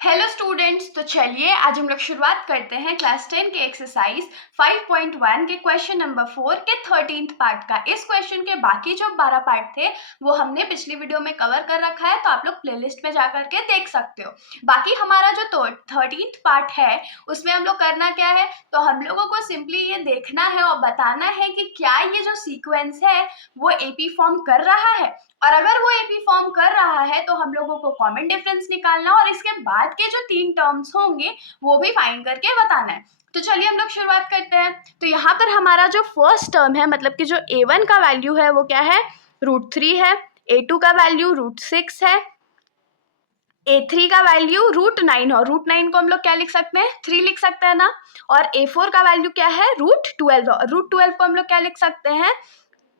Hello students, तो चलिए आज हम लोग शुरुआत करते हैं क्लास 10 के एक्सरसाइज 5.1 के क्वेश्चन नंबर 4 के 13th पार्ट का। इस क्वेश्चन के बाकी जो 12 पार्ट थे वो हमने पिछली वीडियो में कवर कर रखा है, तो आप लोग प्लेलिस्ट में जाकर के देख सकते हो। बाकी हमारा जो 13th पार्ट है उसमें हम लोग करना क्या है, तो हम लोगों को सिंपली ये देखना है और बताना है कि क्या ये जो सीक्वेंस है वो एपी फॉर्म कर रहा है, और अगर वो एपी फॉर्म कर रहा है तो हम लोगों को कॉमन डिफरेंस निकालना और इसके बाद के जो 3 टर्म्स होंगे वो भी फाइंड करके बताना है। तो चलिए हम लोग शुरुआत करते हैं। तो यहाँ पर हमारा जो फर्स्ट टर्म है, मतलब कि जो a1 का वैल्यू है वो क्या है, √3 है। a2 का वैल्यू √6 है। a3 का वैल्यू √9 और √9 को हम लोग क्या लिख सकते हैं, 3 लिख सकते हैं ना। और a4 का वैल्यू क्या है, √12 और √12 को हम लोग क्या लिख सकते हैं,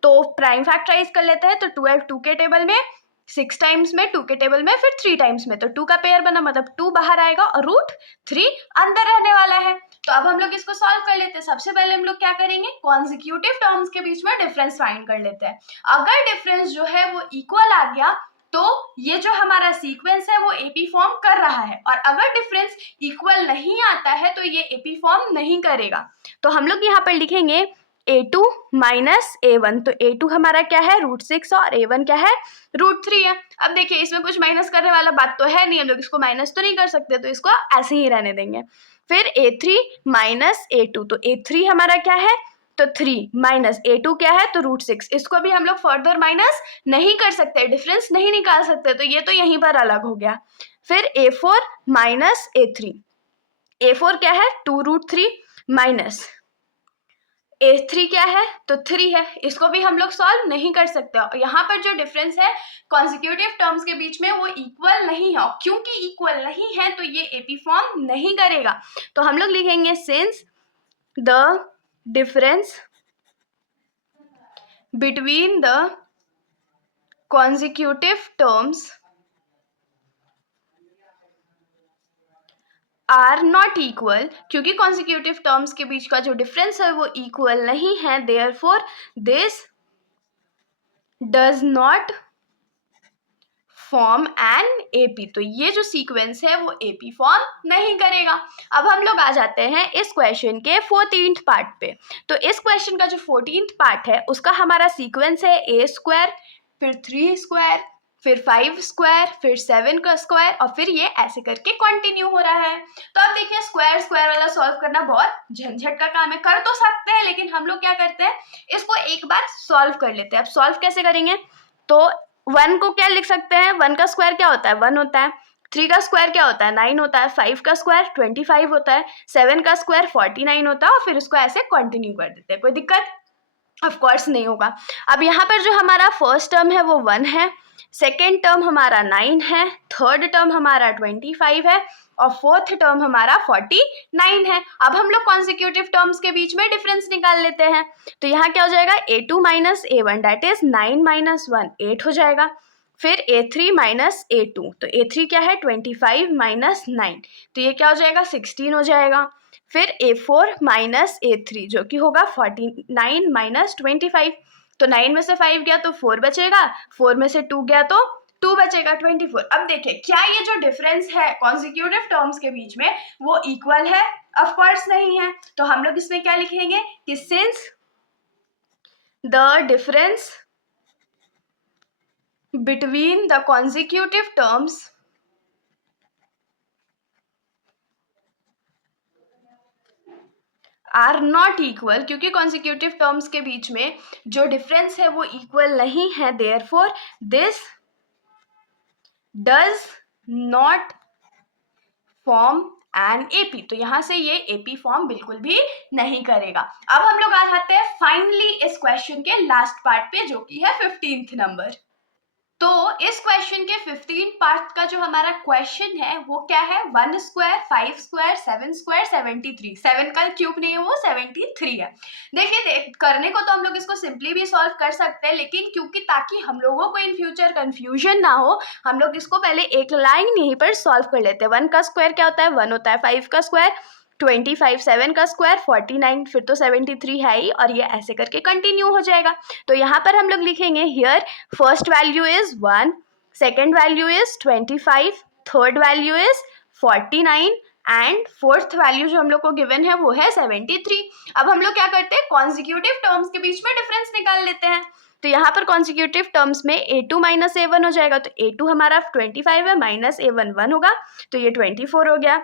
तो प्राइम फैक्टराइज कर लेते हैं। तो 12 2 के टेबल में, 6 टाइम्स में 2 के टेबल में, फिर 3 टाइम्स में, तो 2 का पेयर बना, मतलब 2 बाहर आएगा और √3 अंदर रहने वाला है। तो अब हम लोग इसको सॉल्व कर लेते हैं। सबसे पहले हम लोग क्या करेंगे, कॉन्जिक्यूटिव टर्म्स के बीच में डिफरेंस फाइंड कर लेते हैं। अगर डिफरेंस जो है वो इक्वल आ गया तो ये जो हमारा सीक्वेंस है वो एपी फॉर्म कर रहा है, और अगर डिफरेंस इक्वल नहीं आता है तो ये एपी फॉर्म नहीं करेगा। तो हम लोग यहाँ पर लिखेंगे a2 माइनस a1। तो a2 हमारा क्या है, √6 और a1 क्या है, √3 है। अब देखिए इसमें कुछ माइनस करने वाला बात तो है नहीं, हम लोग इसको माइनस तो नहीं कर सकते, तो इसको ऐसे ही रहने देंगे। फिर a3 माइनस a2, तो a3 हमारा क्या है, तो 3 माइनस a2 क्या है, तो √6। इसको भी हम लोग फर्दर माइनस नहीं कर सकते, डिफरेंस नहीं निकाल सकते, तो ये तो यहीं पर अलग हो गया। फिर a4 माइनस a3, a4 क्या है, 2√3 माइनस a3 क्या है, तो 3 है। इसको भी हम लोग सॉल्व नहीं कर सकते। और यहाँ पर जो डिफरेंस है कॉन्जिक्यूटिव टर्म्स के बीच में वो इक्वल नहीं है, क्योंकि इक्वल नहीं है तो ये एपी फॉर्म नहीं करेगा। तो हम लोग लिखेंगे since the difference between the consecutive terms are not equal, क्योंकि कॉन्जिक्यूटिव टर्म्स के बीच का जो डिफरेंस है वो इक्वल नहीं है, therefore this does not form an AP. तो ये जो सीक्वेंस है वो एपी फॉर्म नहीं करेगा। अब हम लोग आ जाते हैं इस क्वेश्चन के 14th पार्ट पे। तो इस क्वेश्चन का जो 14th पार्ट है उसका हमारा सीक्वेंस है a², फिर 3², फिर 5², फिर 7 का स्क्वायर, और फिर ये ऐसे करके कंटिन्यू हो रहा है। तो अब देखिए स्क्वायर स्क्वायर वाला सॉल्व करना बहुत झंझट का काम है, कर तो सकते हैं लेकिन हम लोग क्या करते हैं, इसको एक बार सॉल्व कर लेते हैं। अब सॉल्व कैसे करेंगे, तो 1 को क्या लिख सकते हैं, 1 का स्क्वायर क्या होता है, 1 होता है। 3 का स्क्वायर क्या होता है, 9 होता है। 5 का स्क्वायर 25 होता है। 7 का स्क्वायर 49 होता है, और फिर इसको ऐसे कंटिन्यू कर देते हैं। कोई दिक्कत ऑफ कोर्स नहीं होगा। अब यहाँ पर जो हमारा फर्स्ट टर्म है वो 1 है, सेकेंड टर्म हमारा 9 है, थर्ड टर्म हमारा 25 है, और फोर्थ टर्म हमारा 49 है। अब हम लोग कॉन्जिक्यूटिव टर्म्स के बीच में डिफरेंस निकाल लेते हैं। तो यहाँ क्या हो जाएगा, a2 minus a1 that is 9 minus 1 8 हो जाएगा। फिर a3 माइनस a2, तो a3 क्या है, 25 माइनस 9, तो ये क्या हो जाएगा, 16 हो जाएगा। फिर a4 माइनस a3 जो कि होगा 49 माइनस 25, तो 9 में से 5 गया तो 4 बचेगा, 4 में से 2 गया तो 2 बचेगा, 24। अब देखिए क्या ये जो डिफरेंस है कॉन्जिक्यूटिव टर्म्स के बीच में वो इक्वल है, ऑफ कोर्स नहीं है। तो हम लोग इसमें क्या लिखेंगे कि since the difference between the consecutive terms are not equal, क्योंकि कॉन्जिक्यूटिव टर्म्स के बीच में जो डिफरेंस है वो इक्वल नहीं है, therefore this does not form an AP. तो यहाँ से ये एपी फॉर्म बिल्कुल भी नहीं करेगा। अब हम लोग आ जाते हैं फाइनली इस क्वेश्चन के लास्ट पार्ट पे, जो कि है 15th नंबर। तो इस क्वेश्चन के 15 पार्ट का जो हमारा क्वेश्चन है वो क्या है, 1², 5², 7², 73। 7 का क्यूब नहीं है, वो 73 है। देखिए करने को तो हम लोग इसको सिंपली भी सॉल्व कर सकते हैं, लेकिन क्योंकि ताकि हम लोगों को इन फ्यूचर कंफ्यूजन ना हो, हम लोग इसको पहले एक लाइन यहीं पर सॉल्व कर लेते हैं। 1 का स्क्वायर क्या होता है, 1 होता है। 5 का स्क्वायर 25, 7 का स्क्वायर 49, फिर तो 73 है ही, और ये ऐसे करके कंटिन्यू हो जाएगा। तो यहाँ पर हम लोग लिखेंगे here first value is 1, second value is 25, third value is 49 and fourth value जो हम लोग को गिवन है वो है 73। अब हम लोग क्या करते हैं, कॉन्जिक्यूटिव टर्म्स के बीच में डिफरेंस निकाल लेते हैं। तो यहाँ पर कॉन्जिक्यूटिव टर्म्स में a2 माइनस a1 हो जाएगा, तो a2 हमारा 25 है, माइनस a1 1 होगा, तो ये 24 हो गया।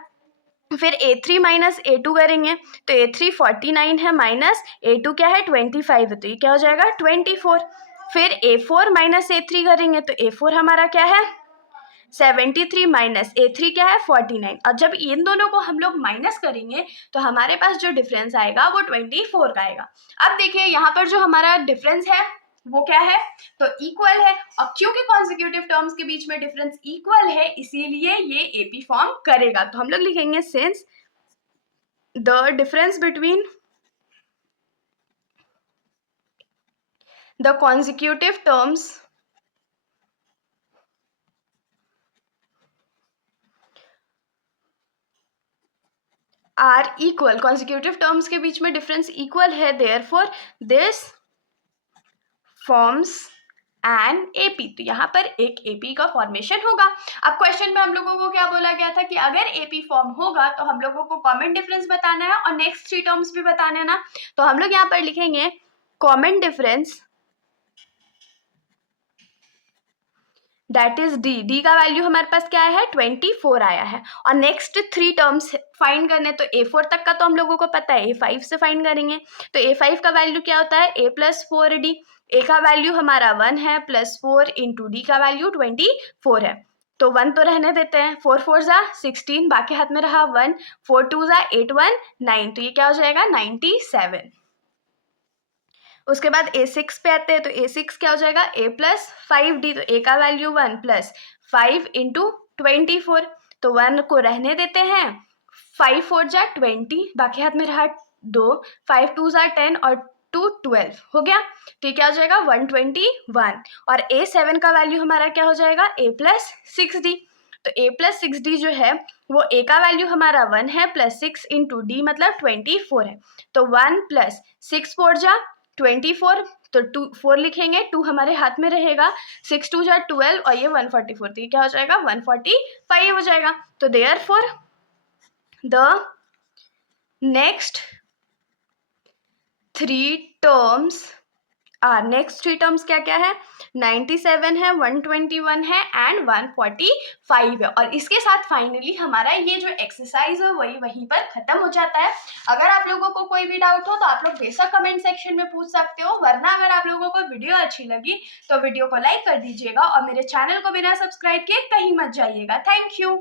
फिर a3 माइनस a2 करेंगे, तो a3 49 है, माइनस a2 क्या है 25 है, तो ये क्या हो जाएगा 24। फिर a4 माइनस a3 करेंगे, तो a4 हमारा क्या है 73 माइनस a3 क्या है 49। और जब इन दोनों को हम लोग माइनस करेंगे तो हमारे पास जो डिफरेंस आएगा वो 24 का आएगा। अब देखिए यहाँ पर जो हमारा डिफरेंस है वो क्या है, तो इक्वल है। और क्योंकि कॉन्जिक्यूटिव टर्म्स के बीच में डिफरेंस इक्वल है इसीलिए ये एपी फॉर्म करेगा। तो हम लोग लिखेंगे since the difference between the consecutive terms are equal, consecutive terms के बीच में डिफरेंस इक्वल है, therefore this forms an AP. तो यहाँ पर एक एपी का फॉर्मेशन होगा। अब क्वेश्चन में हम लोगों को क्या बोला गया था कि अगर एपी फॉर्म होगा तो हम लोगों को कॉमन डिफरेंस बताना है और नेक्स्ट 3 टर्म्स भी बताना है ना। तो हम लोग यहाँ पर लिखेंगे common difference that is D. D का वैल्यू हमारे पास क्या है 24 आया है। और नेक्स्ट 3 टर्म्स फाइंड करने, तो a4 तक का तो हम लोगों को पता है, a5 से फाइंड करेंगे। तो a5 का वैल्यू क्या होता है a प्लस 4d। a का वैल्यू हमारा 1 है, प्लस 4 इंटू डी का वैल्यू 24 है, तो 1 तो रहने देते हैं, 4 4 जा 16, बाकी हाथ में रहा 1, 4 2 जा 8 1 9, तो ये क्या हो जाएगा 97। उसके बाद a6 पे आते हैं, तो a6 क्या हो जाएगा a प्लस 5d। तो a का वैल्यू 1 प्लस 5 इंटू 24, तो 1 को रहने देते हैं, 5 4 जा 20, बाकी हाथ में रहा 2, 5 2 जा 10 और 2 12 हो गया। तो ये क्या हो जाएगा 121। और a7 का वैल्यू हमारा क्या हो जाएगा a प्लस 6d। तो a प्लस 6d जो है वो a का वैल्यू हमारा 1 है, प्लस 6 इंटू डी मतलब 24 है, तो 1 प्लस 6 4 जा 24, तो 2 4 लिखेंगे, 2 हमारे हाथ में रहेगा, 6 2 जा 12 और ये 144, तो ये क्या हो जाएगा 145 हो जाएगा। तो therefore the next 3 terms next 3 terms क्या क्या है 97 है, 121 है एंड 145 है। और इसके साथ फाइनली हमारा ये जो एक्सरसाइज है वही वहीं पर खत्म हो जाता है। अगर आप लोगों को कोई भी डाउट हो तो आप लोग बेशक कमेंट सेक्शन में पूछ सकते हो, वरना अगर आप लोगों को वीडियो अच्छी लगी तो वीडियो को लाइक कर दीजिएगा और मेरे चैनल को बिना सब्सक्राइब किए कहीं मत जाइएगा। Thank you.